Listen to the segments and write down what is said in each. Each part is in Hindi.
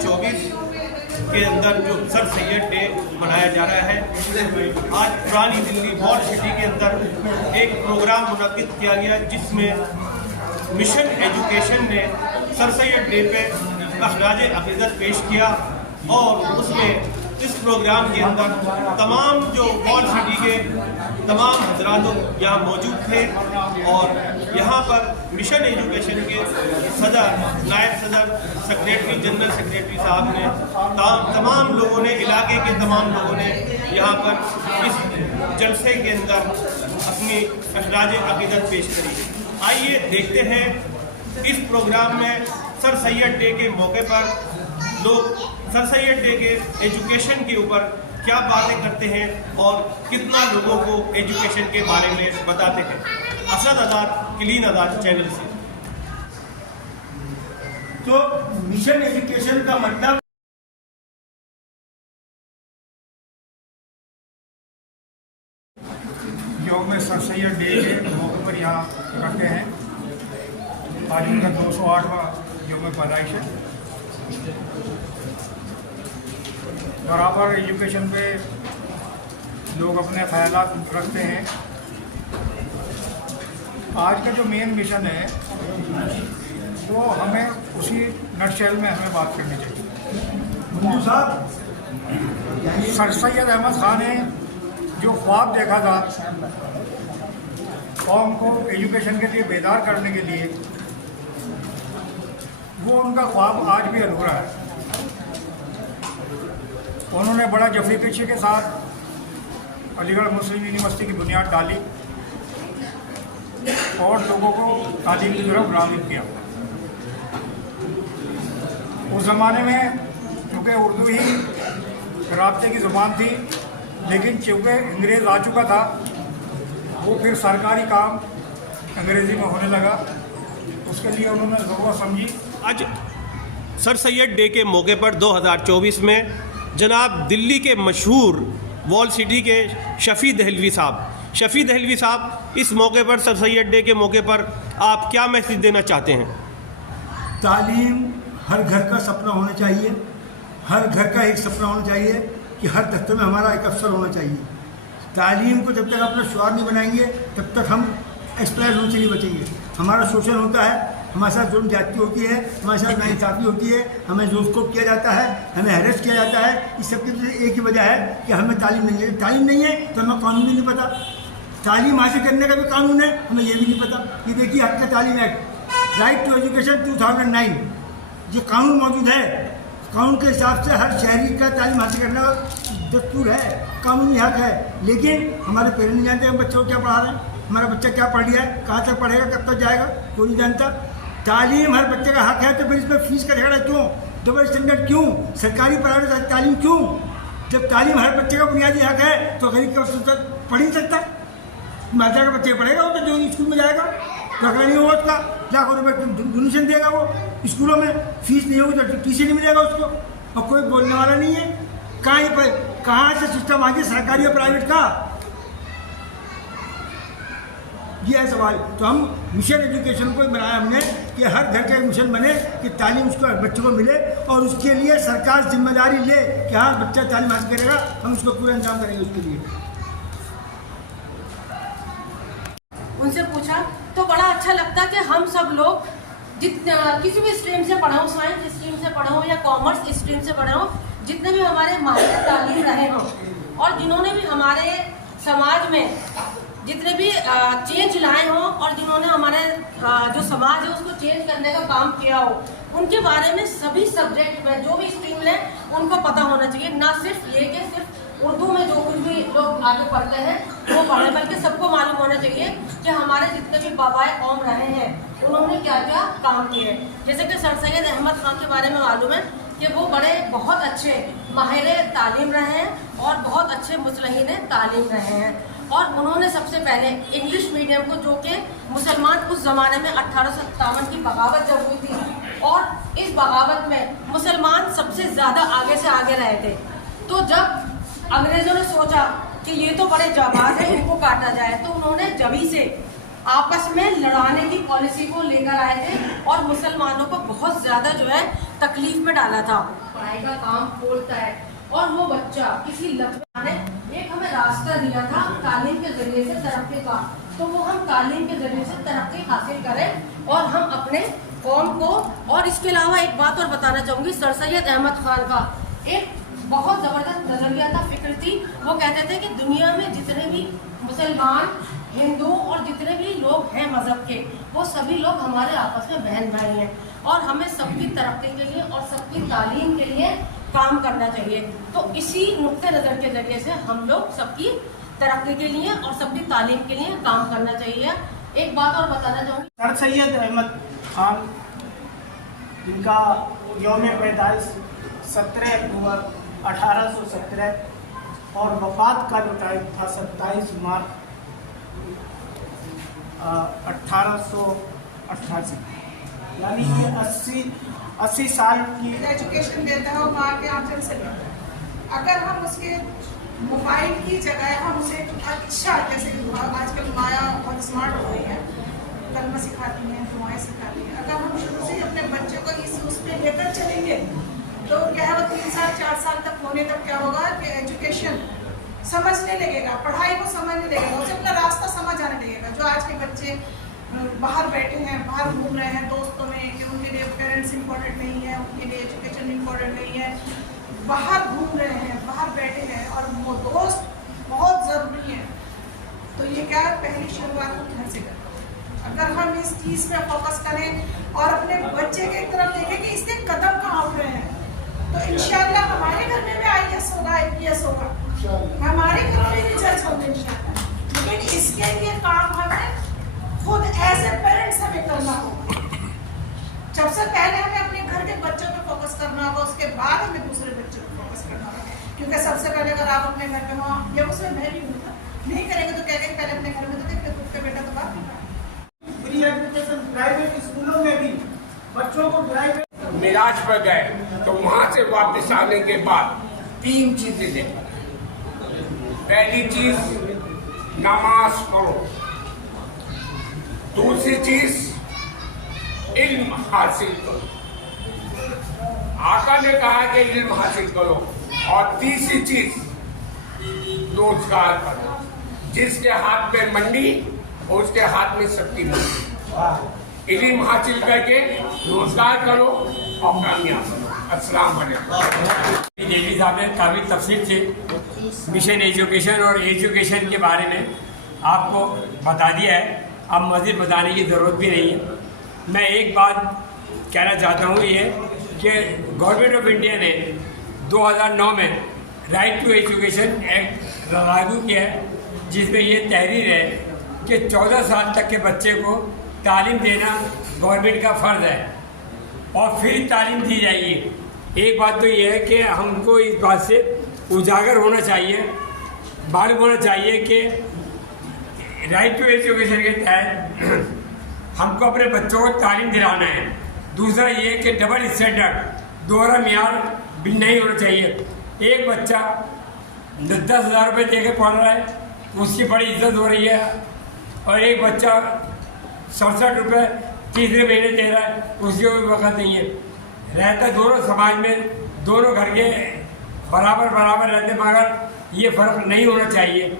2024 के अंदर जो सर सैयद डे मनाया जा रहा है, आज पुरानी दिल्ली वॉल सिटी के अंदर एक प्रोग्राम मुनक्किद किया गया जिसमें मिशन एजुकेशन ने सर सैयद डे पे अखराज अकीदत पेश किया और उसमें इस प्रोग्राम के अंदर तमाम जो वॉल सिटी के तमाम हजरात यहाँ मौजूद थे और यहाँ पर मिशन एजुकेशन के सदर, नायब सदर, सेक्रेटरी, जनरल सेक्रेटरी साहब ने तमाम लोगों ने, इलाके के तमाम लोगों ने यहाँ पर इस जलसे के अंदर अपनी अखराज अकीदत पेश करी। आइए देखते हैं इस प्रोग्राम में सर सैयद डे के मौके पर लोग सर सैयद डे के एजुकेशन के ऊपर क्या बातें करते हैं और कितना लोगों को एजुकेशन के बारे में बताते हैं। असद आज़ाद, क्लीन आज़ाद चैनल से। तो मिशन एजुकेशन का मतलब योग में सर सैयद डे के मौके पर यहाँ करते हैं। आज उनका 208वां योग पैदाइश है। बराबर एजुकेशन पे लोग अपने ख्यालात रखते हैं। आज का जो मेन मिशन है वो हमें उसी नटशेल में हमें बात करनी चाहिए। सर सैयद अहमद खान ने जो ख्वाब देखा था कौम को एजुकेशन के लिए बेदार करने के लिए, वो उनका ख्वाब आज भी अधूरा है। उन्होंने बड़ा जफरी पेशे के साथ अलीगढ़ मुस्लिम यूनिवर्सिटी की बुनियाद डाली और लोगों को तालीम की तरफ राग़िब किया। उस ज़माने में चूँकि उर्दू ही राब्ते की ज़ुबान थी, लेकिन चूँकि अंग्रेज़ आ चुका था, वो फिर सरकारी काम अंग्रेज़ी में होने लगा। उसके लिए उन्होंने ज़रूरत समझी। आज सर सैयद डे के मौके पर 2024 में जनाब दिल्ली के मशहूर वॉल सिटी के शफ़ी दहलवी साहब इस मौके पर सर सैयद डे के मौके पर आप क्या मैसेज देना चाहते हैं? तालीम हर घर का सपना होना चाहिए। हर घर का एक सपना होना चाहिए कि हर दफ्तर में हमारा एक अफसर होना चाहिए। तालीम को जब तक अपना शुआर नहीं बनाएंगे तब तक हम एक्सप्लाइट होने से नहीं बचेंगे। हमारा शोषण होता है, हमारे साथ जुल्म ज्यादती होती है, हमारे साथ नाइंसाफ़ी होती है, हमें जोस्कोप किया जाता है, हमें हैरेस किया जाता है। इस सब की एक ही वजह है कि हमें तालीम नहीं है। तालीम नहीं है तो हमें कानून भी नहीं पता। तालीम हासिल करने का भी कानून है, हमें ये भी नहीं पता। ये देखिए हक तालीम एक्ट, राइट टू एजुकेशन 2009, ये कानून मौजूद है। कानून के हिसाब से हर शहरी का तालीम हासिल करने का दस्तूर है, कानूनी हक है। लेकिन हमारे पेरेंट्स नहीं जानते हम बच्चों को क्या पढ़ा रहे हैं, हमारा बच्चा क्या पढ़ लिया है, कहाँ तक पढ़ेगा, कब तक जाएगा, कोई नहीं जानता। तालीम हर बच्चे का हक है, तो फिर इसमें फीस का झगड़ा क्यों, डबल स्टैंडर्ड क्यों, सरकारी प्राइवेट तालीम क्यों? जब तालीम हर बच्चे का बुनियादी हक है तो गरीब का बच्चा पढ़ ही सकता। माता का बच्चे पढ़ेगा वो तो जो स्कूल में जाएगा, रखना नहीं होगा उसका, लाखों रुपये डोनेशन देगा वो स्कूलों में, फीस नहीं होगी तो टीसी नहीं मिलेगा उसको, और कोई बोलने वाला नहीं है। कहाँ से सिस्टम आ गया सरकारी और प्राइवेट का, ये है सवाल। तो हम मिशन एजुकेशन को बनाया हमने कि हर घर का एक मिशन बने कि तालीम उसको बच्चों को मिले, और उसके लिए सरकार जिम्मेदारी ले कि हाँ बच्चा तालीम हासिल करेगा, हम उसको पूरा इंतजाम करेंगे उसके लिए। उनसे पूछा तो बड़ा अच्छा लगता कि हम सब लोग किसी भी स्ट्रीम से पढ़ा हो, साइंस स्ट्रीम से पढ़ा हो या कॉमर्स स्ट्रीम से पढ़ा हो, जितने भी हमारे माहिर तालीम रहे हों और जिन्होंने भी हमारे समाज में जितने भी चेंज लाए हों और जिन्होंने हमारे जो समाज है उसको चेंज करने का काम किया हो, उनके बारे में सभी सब्जेक्ट में जो भी स्ट्रीम लें उनको पता होना चाहिए। ना सिर्फ ये कि सिर्फ उर्दू में जो कुछ भी लोग आगे पढ़ते हैं वो पढ़े, बल्कि सबको मालूम होना चाहिए कि हमारे जितने भी बाबाए कौम रहे हैं उन्होंने क्या क्या काम किए। जैसे कि सर सैयद अहमद खान के बारे में मालूम है कि वो बहुत अच्छे माहिर तालीम रहे हैं और बहुत अच्छे मुस्लिहीन तालीम रहे हैं, और उन्होंने सबसे पहले इंग्लिश मीडियम को, जो कि मुसलमान उस ज़माने में 1857 की बगावत जब हुई थी और इस बगावत में मुसलमान सबसे ज़्यादा आगे से आगे रहे थे, तो जब अंग्रेज़ों ने सोचा कि ये तो बड़े जाबाज हैं, इनको काटा जाए, तो उन्होंने जभी से आपस में लड़ाने की पॉलिसी को लेकर आए थे और मुसलमानों को बहुत ज़्यादा जो है तकलीफ में डाला था। पढ़ाई का काम खोलता है और वो बच्चा किसी लक्ष्य ने एक हमें रास्ता दिया था तालीम के जरिए से तरक्की का, तो वो हम तालीम के जरिए से तरक्की हासिल करें और हम अपने कौम को। और इसके अलावा एक बात और बताना चाहूँगी, सर सैयद अहमद खान का एक बहुत ज़बरदस्त नज़रिया था, फिक्र थी। वो कहते थे कि दुनिया में जितने भी मुसलमान, हिंदू और जितने भी लोग हैं मज़हब के, वो सभी लोग हमारे आपस में बहन भाई हैं और हमें सबकी तरक्की के लिए और सबकी तालीम के लिए काम करना चाहिए। तो इसी नुक्ते नज़र के ज़रिए से हम लोग सबकी तरक्की के लिए और सबकी तालीम के लिए काम करना चाहिए। एक बात और बताना चाहूँगी, सर सैयद अहमद खान जिनका यौम पैदाइश 17 अक्टूबर 1817 और वफ़ात का जो टाइम था 27 मार्च 1888, यानी ये 80 साल की एजुकेशन देता है वो माँ के आंचल से लेता है। अगर हम उसके मोबाइल की जगह हम उसे अच्छा, जैसे आजकल माया बहुत स्मार्ट हो गई है, कलमा सिखाती हैं, दुआएं सिखाती हैं, अगर हम शुरू से ही अपने बच्चों को इस उसमें लेकर चलेंगे तो क्या है, वो 3 साल 4 साल तक होने तक क्या होगा कि एजुकेशन समझने लगेगा, पढ़ाई को समझने लगेगा, उसे अपना रास्ता समझ आने लगेगा। जो आज के बच्चे बाहर बैठे हैं, बाहर घूम रहे हैं दोस्तों में, कि उनके लिए पेरेंट्स इंपॉर्टेंट नहीं है, उनके लिए एजुकेशन इंपॉर्टेंट नहीं है, बाहर घूम रहे हैं, बाहर बैठे हैं और वो दोस्त बहुत ज़रूरी है। तो ये क्या है, पहली शुरुआत हम घर से करें। अगर हम इस चीज़ पे फोकस करें और अपने बच्चे की तरफ देखें कि इसके कदम कहाँ उठ रहे हैं, तो इंशाल्लाह हमारे घर में भी IAS होगा, IPS होगा, हमारे घर में भी जज होंगे इंशाल्लाह। लेकिन इसके लिए काम हमें खुद एज ए पेरेंट्स हमें करना होगा। सबसे पहले हमें अपने घर के बच्चों पे फोकस करना होगा, उसके बाद हमें दूसरे बच्चों पे फोकस करना होगा। क्योंकि सबसे पहले अगर आप अपने घर पे हो, या उसमें मैं भी हूँ, नहीं करेंगे तो क्या करेंगे, पहले अपने घर में तो देखते खुद का बेटा तो बात नहीं करेगा। फ्री एजुकेशन प्राइवेट स्कूलों में भी बच्चों को प्राइवेट मिराज पर गए तो वहां से वापस आने के बाद 3 चीजें देखा। पहली चीज नमाज पढ़ो, दूसरी चीज इल्म हासिल करो, आका ने कहा कि इल्म हासिल करो, और तीसरी चीज रोजगार करो। जिसके हाथ में मंडी उसके हाथ में शक्ति मंडी। इल्म हासिल करके रोजगार करो और कामयाब करो। अस्सलाम वालेकुम। देवी साहब ने काफ़ी तफसील से मिशन एजुकेशन और एजुकेशन के बारे में आपको बता दिया है, अब मज़ीद बताने की ज़रूरत भी नहीं है। मैं एक बात कहना चाहता हूँ, ये कि गवर्नमेंट ऑफ इंडिया ने 2009 में राइट टू एजुकेशन एक्ट लागू किया है, जिसमें ये तहरीर है कि 14 साल तक के बच्चे को तालीम देना गवर्नमेंट का फ़र्ज़ है और फिर तालीम दी जाएगी। एक बात तो ये है कि हमको इस बात से उजागर होना चाहिए, मालूम होना चाहिए कि राइट टू एजुकेशन के तहत हमको अपने बच्चों को तालीम दिलाना है। दूसरा ये कि डबल स्टैंडर्ड, दोहरा मियार भी नहीं होना चाहिए। एक बच्चा 10,000 रुपये दे के पढ़ रहा है, उसकी बड़ी इज्जत हो रही है, और एक बच्चा 67 रुपये तीसरे महीने दे रहा है, उसकी कोई वक़्त नहीं है। रहता दोनों समाज में, दोनों घर के बराबर रहते, मगर ये फ़र्क नहीं होना चाहिए।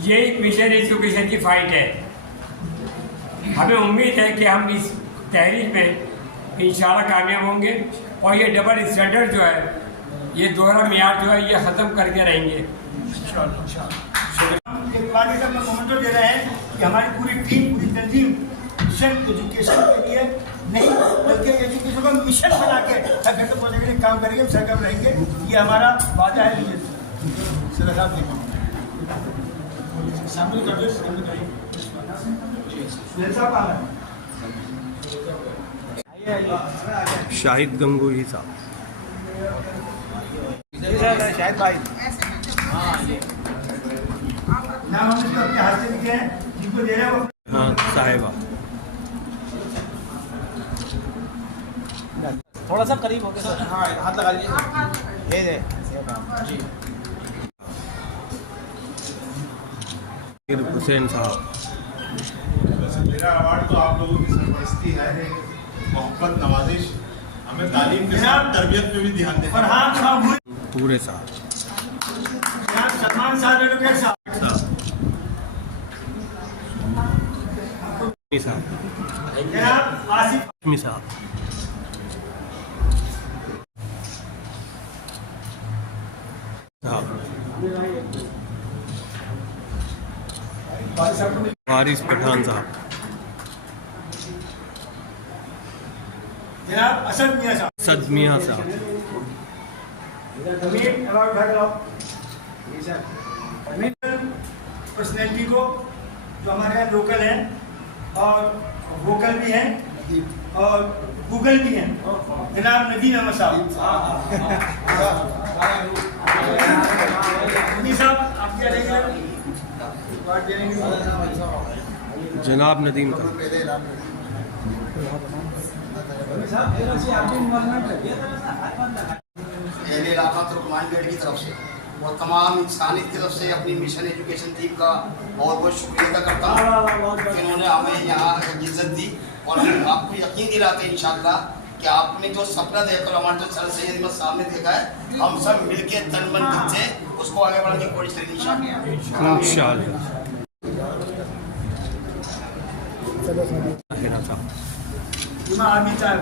यही मिशन एजुकेशन की फ़ाइट है। हमें उम्मीद है कि हम इस तहरीक में इंशाल्लाह कामयाब होंगे और ये डबल स्टैंडर्ड जो है, ये दोहरा मियार जो है, ये ख़त्म करके रहेंगे। एक बार में मोमेंटो दे रहे हैं कि हमारी पूरी टीम, पूरी तंजीम मिशन एजुकेशन के लिए नहीं बल्कि एजुकेशन का मिशन बना के हर घर तक पहुँचने के लिए काम करेंगे, सरकार रहेंगे। ये हमारा वादा है। शाहिद गंगोही साहब। शायद भाई नाम हम इसको अपने हाथ से लिखे हैं, जिनको दे रहे हैं वो हाँ साहिबा। थोड़ा सा करीब हो गया सर। हाँ हाथ लगा लीजिए। ये जी हुसैन साहब। मेरा अवार्ड तो आप लोगों की सरपरस्ती है, मोहब्बत नवाजिश, हमें तालीम के साथ तरबियत पे भी ध्यान देना। फरहान साहब पूरे साहब, सलमान साहब, एडवोकेट साहब, जनाब आसिफ साहब, हारिस पठान साहब, जनाब असद मियाँ साहब, सद मियाँ साहब, अमीन अवार्ड उठा कर लाओ। पर्सनैलिटी को जो हमारे यहाँ लोकल हैं और वोकल भी हैं और गूगल भी हैं, जनाब नदीम अहमद साहब। नदीम साहब आप क्या रहेंगे? जनाब नदीम का इलाका तुर्कमान गेट की तरफ से और तमाम इंसानी की तरफ से अपनी मिशन एजुकेशन टीम का बहुत बहुत शुक्रिया अदा करता हूँ। इन्होंने हमें यहाँ इज्जत दी और हम आपको यकीन दिलाते हैं इंशाअल्लाह कि आपने जो सपना देखकर हमारे जो सर सैयद अहमद साहब ने देखा है, हम सब मिलके तन मन दिल से उसको आगे बढ़ाने की कोशिश करेंगे इंशाअल्लाह। जुमा आमिर साहब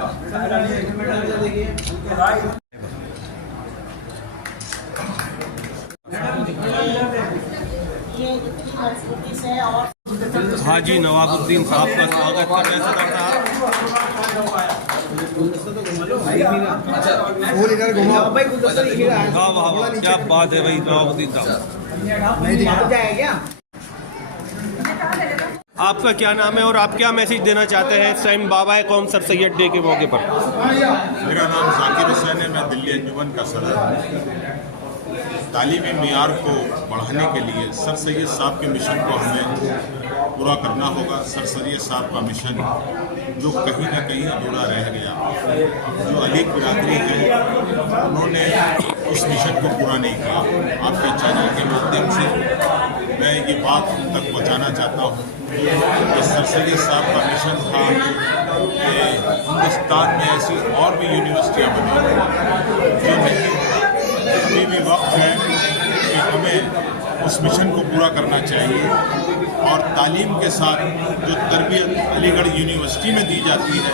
हाजी नवाबुद्दीन साहब का स्वागत कर रहे हैं सदर साहब। वाह वाह वाह, क्या बात है भाई नवाबुद्दीन साहब। आपका क्या नाम है और आप क्या मैसेज देना चाहते हैं इस टाइम बाबा कौम सर सैयद डे के मौके पर? मेरा नाम जाकिर हुसैन है, मैं दिल्ली अंजुमन का सदर हूँ। तालीमी मियार को बढ़ाने के लिए सर सैयद साहब के मिशन को हमें पूरा करना होगा। सर सैयद साहब का मिशन जो कहीं ना कहीं अधूरा रह गया, जो अली बिरादरी है उन्होंने उस मिशन को पूरा नहीं किया। आपके चैनल के माध्यम से मैं ये बात उन तक पहुँचाना चाहता हूँ कि सर सैयद साहब का मिशन था कि हिंदुस्तान में ऐसी और भी यूनिवर्सिटियाँ बनी जो नहीं। अभी भी वक्त है कि हमें उस मिशन को पूरा करना चाहिए और तालीम के साथ जो तरबियत अलीगढ़ यूनिवर्सिटी में दी जाती है,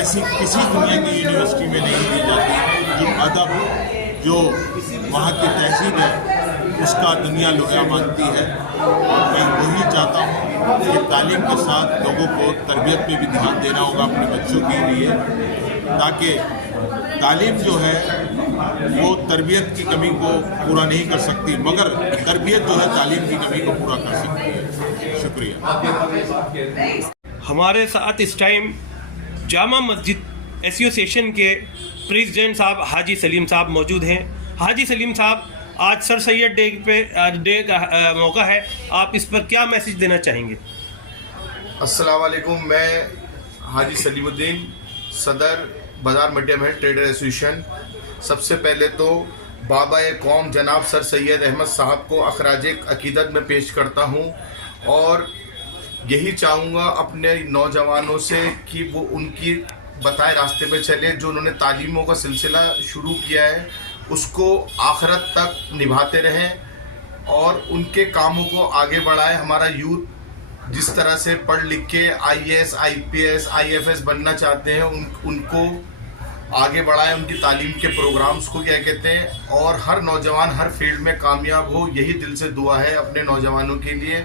ऐसी किसी दुनिया की यूनिवर्सिटी में नहीं दी जाती। जो अदब, जो वहाँ की तहजीब है, उसका दुनिया लोहा मानती है। और मैं वही चाहता हूँ कि तालीम के साथ लोगों को तरबियत पे भी ध्यान देना होगा अपने बच्चों के लिए, ताकि तालीम जो है वो तरबियत की कमी को पूरा नहीं कर सकती, मगर तरबियत जो है तालीम की कमी को पूरा कर सकती है। शुक्रिया। हमारे साथ इस टाइम जामा मस्जिद एसोसिएशन के प्रेसिडेंट साहब हाजी सलीम साहब मौजूद हैं। हाजी सलीम साहब, आज सर सैयद डे का मौका है, आप इस पर क्या मैसेज देना चाहेंगे? अस्सलाम वालेकुम, मैं हाजी सलीमुद्दीन, सदर बाजार मटिया महल ट्रेडर एसोसिएशन। सबसे पहले तो बाबा कौम जनाब सर सैयद अहमद साहब को अखराज अकीदत में पेश करता हूँ और यही चाहूँगा अपने नौजवानों से कि वो उनकी बताए रास्ते पे चले। जो उन्होंने तालीमों का सिलसिला शुरू किया है उसको आखिरत तक निभाते रहें और उनके कामों को आगे बढ़ाएं। हमारा यूथ जिस तरह से पढ़ लिख के IAS, IPS, IFS बनना चाहते हैं उनको आगे बढ़ाएं, उनकी तालीम के प्रोग्राम्स को क्या कहते हैं, और हर नौजवान हर फील्ड में कामयाब हो, यही दिल से दुआ है अपने नौजवानों के लिए।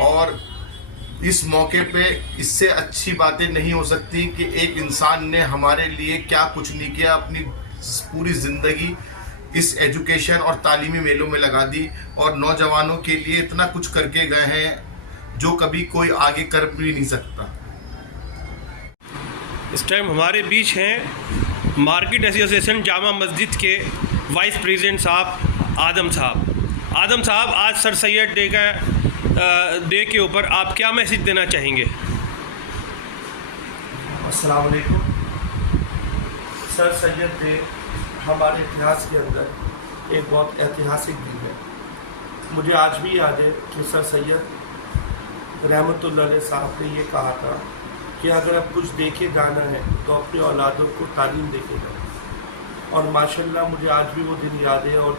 और इस मौके पे इससे अच्छी बातें नहीं हो सकती कि एक इंसान ने हमारे लिए क्या कुछ नहीं किया, अपनी पूरी ज़िंदगी इस एजुकेशन और तालीमी मेलों में लगा दी और नौजवानों के लिए इतना कुछ करके गए हैं जो कभी कोई आगे कर भी नहीं सकता। इस टाइम हमारे बीच हैं मार्केट एसोसिएशन जामा मस्जिद के वाइस प्रेसिडेंट साहब आदम साहब। आदम साहब, आज सर सैयद डे के ऊपर आप क्या मैसेज देना चाहेंगे? अस्सलाम वालेकुम। सर सैयद डे हमारे इतिहास के अंदर एक बहुत ऐतिहासिक दिन है। मुझे आज भी याद है कि सर सैयद रहमतुल्लाह साहब ने ये कहा था कि अगर अब कुछ देखे जाना है तो अपनी औलादों को तालीम देके जाए। और माशाल्लाह मुझे आज भी वो दिन याद है, और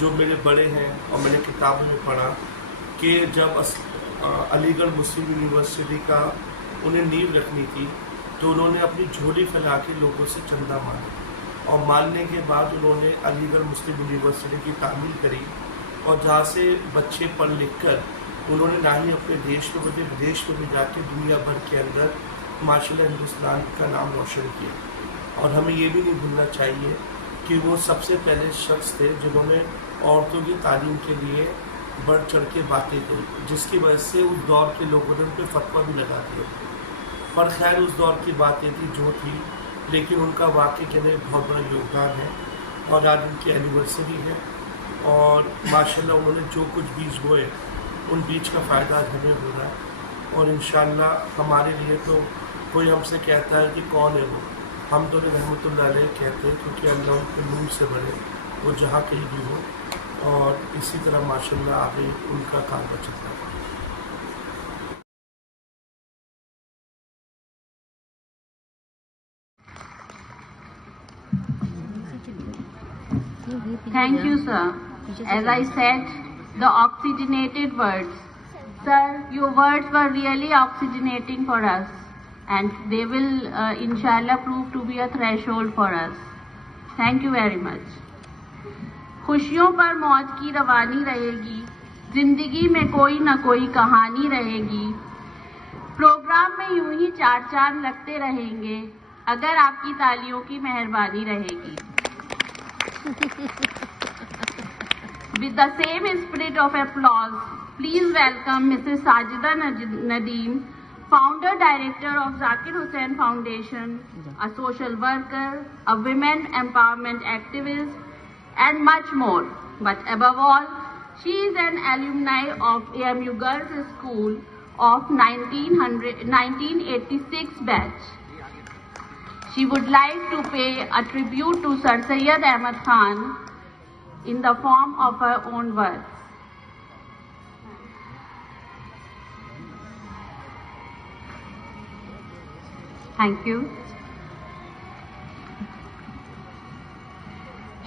जो मेरे बड़े हैं और मैंने किताबों में पढ़ा कि जब अलीगढ़ मुस्लिम यूनिवर्सिटी का उन्हें नींव रखनी थी तो उन्होंने अपनी झोली फैला के लोगों से चंदा मांगा, और मानने के बाद उन्होंने अलीगढ़ मुस्लिम यूनिवर्सिटी की तामील करी, और जहाँ से बच्चे पढ़ लिख कर उन्होंने ना ही अपने देश में बल्कि विदेश में भी जाके दुनिया भर के अंदर माशाल्लाह हिंदुस्तान का नाम रोशन किया। और हमें ये भी नहीं भूलना चाहिए कि वो सबसे पहले शख्स थे जिन्होंने औरतों की तालीम के लिए बढ़ चढ़ के बातें की, जिसकी वजह से उस दौर के लोगों ने उन पर फतवा भी लगा दिया। पर खैर उस दौर की बातें थी जो थी, लेकिन उनका वाकई के लिए बहुत बड़ा योगदान है, और आज उनकी एनिवर्सरी है, और माशाल्लाह उन्होंने जो कुछ बीज बोए उन बीज का फ़ायदा हमें हो रहा है। और इंशाल्लाह हमारे लिए तो कोई हमसे कहता है कि कौन है वो, हम तो रहमतुल्लाह अलैह कहते हैं, क्योंकि अल्लाह उनके नूर से बने, वो जहाँ कहीं भी हो, और इसी तरह माशाल्लाह आगे उनका काम चलता है। Thank you, sir. As I said, the oxygenated words. Sir, your words were really oxygenating for us, and they will, inshallah, prove to be a threshold for us. Thank you very much. खुशियों पर मौज की रवानी रहेगी, जिंदगी में कोई न कोई कहानी रहेगी। प्रोग्राम में यूं ही चार चांद लगते रहेंगे अगर आपकी तालियों की मेहरबानी रहेगी। With the same spirit of applause, please welcome Mrs. Sajida Nadeem, Founder Director of Zakir Hussain Foundation, a social worker, a women empowerment activist, and much more. But above all, she is an alumni of AMU Girls School of 1986 batch. She would like to pay a tribute to Sir Syed Ahmad Khan in the form of her own words. Thank you.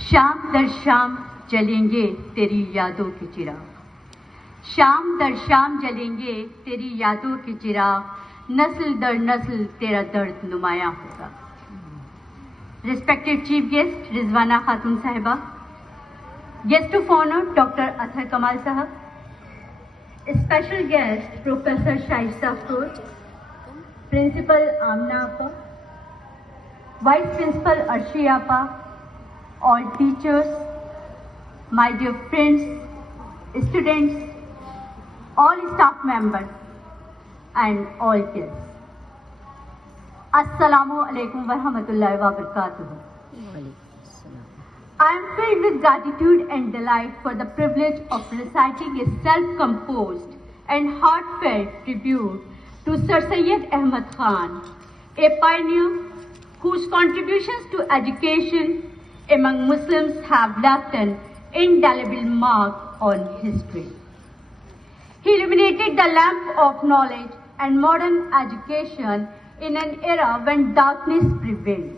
शाम दर शाम जलेंगे तेरी यादों के चिराग, शाम दर शाम जलेंगे तेरी यादों के चिराग, नस्ल दर नस्ल तेरा दर्द नुमाया होगा। Respected Chief Guest Rizwana Khatun Sahiba, Guest of Honor Dr. Athar Kamal Sahab, Special Guest Professor Shaista Afroz, Principal Amna Appa, Vice Principal Arshi Appa, all teachers, my dear friends, students, all staff members, and all guests. Assalamu alaikum wa rahmatullahi wa barakatuh. I am filled with gratitude and delight for the privilege of reciting a self-composed and heartfelt tribute to Sir Syed Ahmad Khan, a pioneer whose contributions to education among Muslims have left an indelible mark on history. He illuminated the lamp of knowledge and modern education in an era when darkness prevailed.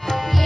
Thank you.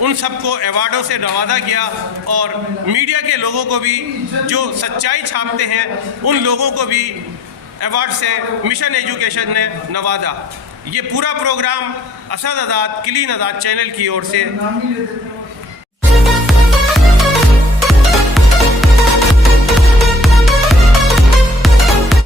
उन सबको अवार्डों से नवाजा गया और मीडिया के लोगों को भी जो सच्चाई छापते हैं उन लोगों को भी अवार्ड से मिशन एजुकेशन ने नवाजा। ये पूरा प्रोग्राम असद आज़ाद क्लीन आज़ाद चैनल की ओर से